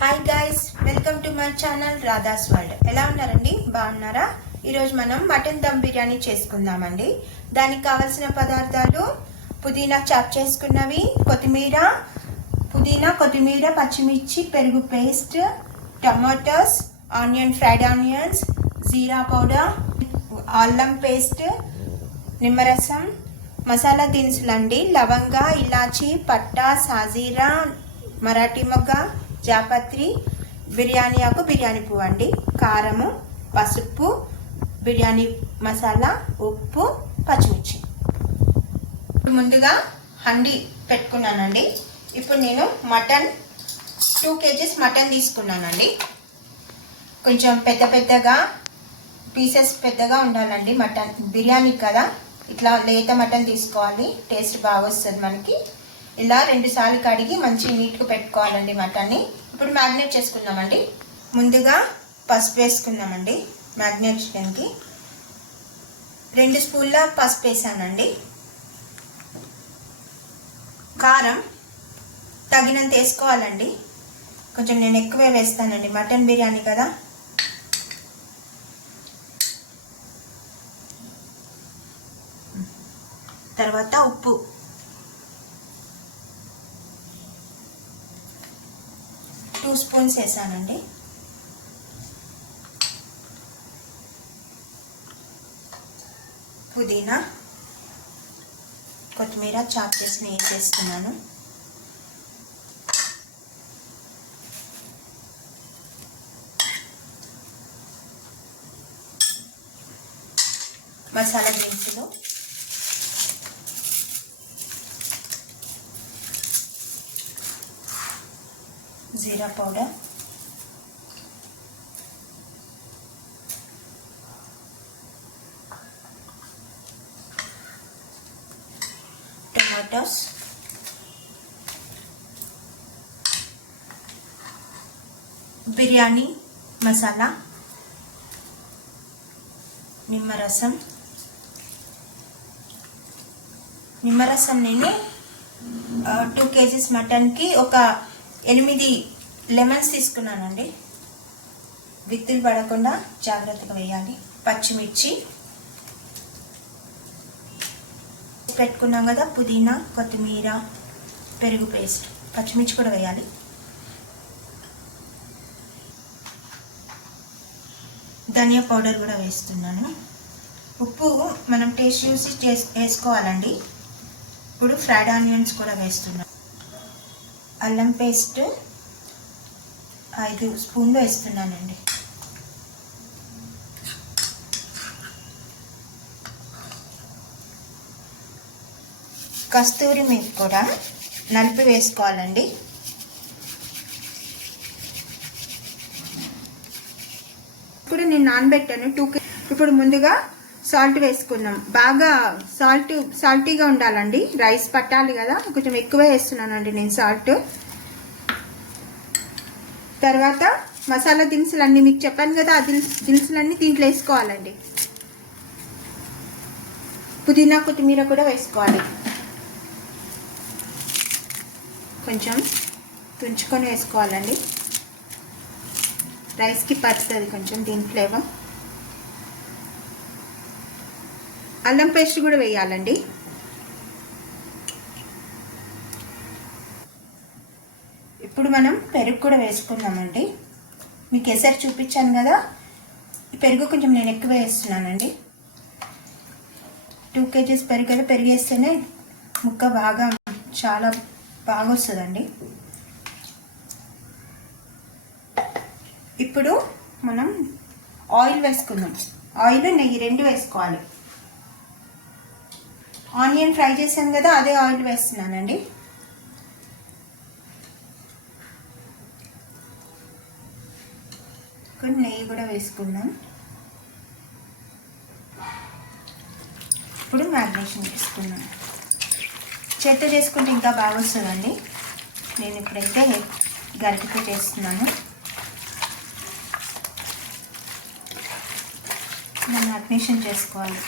Hi guys, welcome to my channel Radha's world. ఎలా ఉన్నారండి? బాగున్నారా? ఈరోజు మనం మటన్ దమ్ బిర్యానీ చేసుకుందామండి. దానికి కావలసిన పదార్థాలు: పుదీనా చాప్ చేసుకున్నవి, కొత్తిమీర, పచ్చిమిర్చి, పెరుగు పేస్ట్, టమాటోస్, ఫ్రైడ్ ఆనియన్స్, జీరా పౌడర్, అల్లం పేస్ట్, నిమ్మరసం, మసాలా దినుసులండి: లవంగ, ఇలాచి, పట్టా, సాజీరా, మరాఠీ మొగ్గ, జాపత్రి, బిర్యానీ ఆకు, బిర్యానీ పువ్వు అండి, కారము, పసుపు, బిర్యానీ మసాలా, ఉప్పు, పచ్చిమిర్చి. ముందుగా హండి పెట్టుకున్నానండి. ఇప్పుడు నేను 2 kgs మటన్ తీసుకున్నానండి. కొంచెం పెద్దగా పీసెస్ పెద్దగా ఉండాలండి. మటన్ బిర్యానీ కదా, ఇట్లా లేత మటన్ తీసుకోవాలి, టేస్ట్ బాగా వస్తుంది మనకి. ఇలా 2 సార్లు కడిగి మంచి నీట్గా పెట్టుకోవాలండి మటన్ని. ఇప్పుడు మ్యాగ్నేట్ చేసుకుందామండి. ముందుగా పసుపు వేసుకుందామండి. మ్యాగ్నేషన్కి 2 స్పూన్ల పసుపు వేసానండి. కారం తగినంత వేసుకోవాలండి. కొంచెం నేను ఎక్కువే వేస్తానండి, మటన్ బిర్యానీ కదా. తర్వాత ఉప్పు, టూ స్పూన్స్ వేసానండి. పుదీనా, కొత్తిమీర చాప్ చేసి వేసేస్తున్నాను. మసాలా దినుసులు, జీరా పౌడర్, టమాటోస్, బిర్యానీ మసాలా, నిమ్మరసం నేను 2 kgs మటన్కి ఒక 8 లెమన్స్ తీసుకున్నానండి. విత్తులు పడకుండా జాగ్రత్తగా వేయాలి. పచ్చిమిర్చి పెట్టుకున్నాం కదా, పుదీనా, కొత్తిమీర, పెరుగు పేస్ట్, పచ్చిమిర్చి కూడా వేయాలి. ధనియా పౌడర్ కూడా వేస్తున్నాను. ఉప్పు మనం టేస్ట్ చూసి వేసుకోవాలండి. ఇప్పుడు ఫ్రైడ్ ఆనియన్స్ కూడా వేస్తున్నాను. అల్లం పేస్ట్ 5 స్పూన్లు వేస్తున్నానండి. కస్తూరి మేతి కూడా నలిపి వేసుకోవాలండి. ఇప్పుడు నేను నానబెట్టాను 2 kg. ఇప్పుడు ముందుగా సాల్ట్ వేసుకున్నాం. బాగా సాల్టీగా ఉండాలండి, రైస్ పట్టాలి కదా, కొంచెం ఎక్కువ వేస్తున్నానండి నేను సాల్ట్. తర్వాత మసాలా దినుసులన్నీ మీకు చెప్పాను కదా, ఆ దినుసులన్నీ దీంట్లో వేసుకోవాలండి. పుదీనా, కొత్తిమీర కూడా వేసుకోవాలి. కొంచెం తుంచుకొని వేసుకోవాలండి, రైస్కి పడుతుంది కొంచెం దీని ఫ్లేవర్. అల్లం పేస్ట్ కూడా వేయాలండి. ఇప్పుడు మనం పెరుగు కూడా వేసుకుందామండి. మీకు ఎసరు చూపించాను కదా, ఈ పెరుగు కొంచెం నేను ఎక్కువ వేస్తున్నానండి. 2 kgs పెరుగు కదా, పెరుగు వేస్తేనే ముక్క చాలా బాగా వస్తుందండి. ఇప్పుడు మనం ఆయిల్ వేసుకుందాం. ఆయిల్, నెయ్యి 2 వేసుకోవాలి. ఆనియన్ ఫ్రై చేసాను కదా, అదే ఆయిల్ వేస్తున్నానండి. కొన్ని నెయ్యి కూడా వేసుకుందాం. ఇప్పుడు మ్యారినేషన్ తీసుకుందాం. చేత్తో చేసుకుంటే ఇంకా బాగా వస్తుందండి. నేను ఇప్పుడైతే గరిటెతో చేస్తున్నాను. మ్యారినేషన్ చేసుకోవాలి.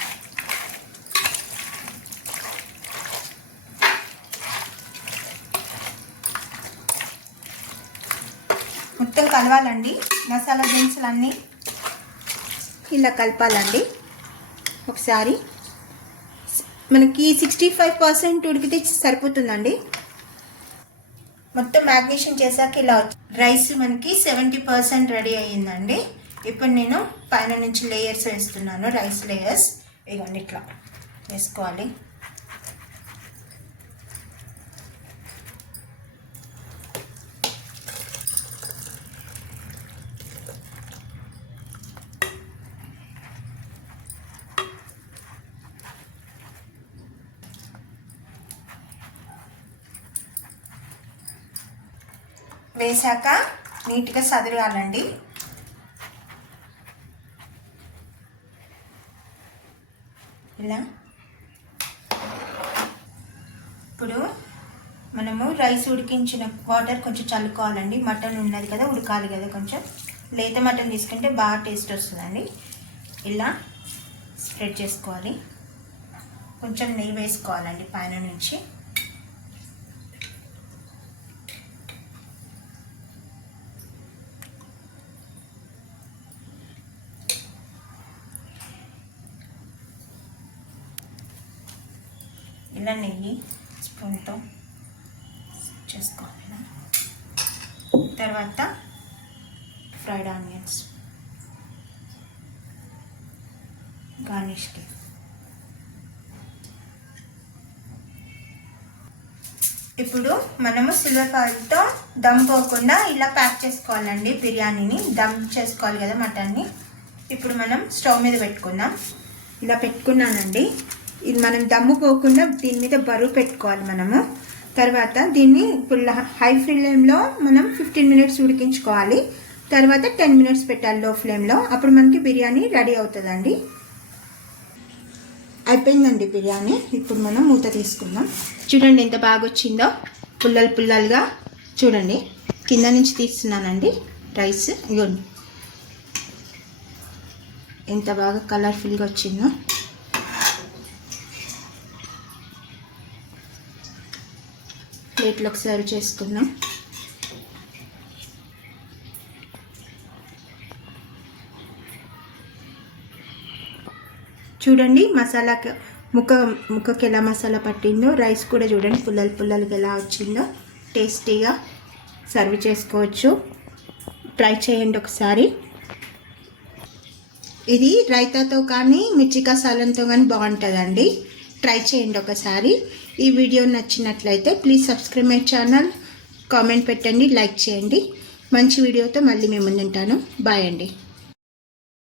మొత్తం కలవాలండి. మసాలా దినుసులు అన్నీ ఇలా కలపాలండి. ఒకసారి మనకి 65% ఉడికితే సరిపోతుందండి. మొత్తం మ్యాగ్నేషన్ చేశాక ఇలా రైస్ మనకి 70% రెడీ అయ్యిందండి. ఇప్పుడు నేను పైన నుంచి లేయర్స్ వేస్తున్నాను, రైస్ లేయర్స్. ఇదిగోండి ఇట్లా వేసుకోవాలి. వేసాక నీట్గా సదిరాలండి. ఇలా ఇప్పుడు మనము రైస్ ఉడికించిన వాటర్ కొంచెం చల్లుకోవాలండి. మటన్ ఉన్నది కదా, ఉడకాలి కదా. కొంచెం లేత మటన్ తీసుకుంటే బాగా టేస్ట్ వస్తుందండి. ఇలా స్ప్రెడ్ చేసుకోవాలి. కొంచెం నెయ్యి వేసుకోవాలండి పైన నుంచి. ఇలా నెయ్యి స్పూన్తో చేసుకోవాలి. తర్వాత ఫ్రైడ్ ఆనియన్స్ గార్నిష్కి. ఇప్పుడు మనము సిల్వర్ ఫాయిల్తో దమ్ పోకుండా ఇలా ప్యాక్ చేసుకోవాలండి. బిర్యానీని దమ్ చేసుకోవాలి కదా మటన్ని. ఇప్పుడు మనం స్టవ్ మీద పెట్టుకుందాం. ఇలా పెట్టుకున్నానండి. ఇది మనం దమ్ము పోకుండా దీని మీద బరువు పెట్టుకోవాలి మనము. తర్వాత దీన్ని ఇప్పుడు హై ఫ్లేమ్లో మనం 15 మినిట్స్ ఉడికించుకోవాలి. తర్వాత 10 మినిట్స్ పెట్టాలి లో ఫ్లేమ్లో. అప్పుడు మనకి బిర్యానీ రెడీ అవుతుందండి. అయిపోయిందండి బిర్యానీ. ఇప్పుడు మనం మూత తీసుకుందాం. చూడండి ఎంత బాగా వచ్చిందో, పుల్లలు పుల్లలుగా. చూడండి కింద నుంచి తీస్తున్నానండి రైస్. ఇగోండి ఎంత బాగా కలర్ఫుల్గా వచ్చిందో. ప్లేట్లోకి సర్వ్ చేసుకుందాం. చూడండి మసాలా ముక్కకి ఎలా మసాలా పట్టిందో. రైస్ కూడా చూడండి పుల్లలు పుల్లలుగా ఎలా వచ్చిందో. టేస్టీగా సర్వ్ చేసుకోవచ్చు. ట్రై చేయండి ఒకసారి. ఇది రైతాతో కానీ మిర్చి కసాలంతో కానీ బాగుంటుందండి. ట్రై చేయండి ఒకసారి. ఈ వీడియో నచ్చినట్లయితే please subscribe my channel. Comment పెట్టండి, లైక్ చేయండి. మంచి వీడియోతో మళ్ళీ మేము ముందుంటాను. బాయ్ అండి.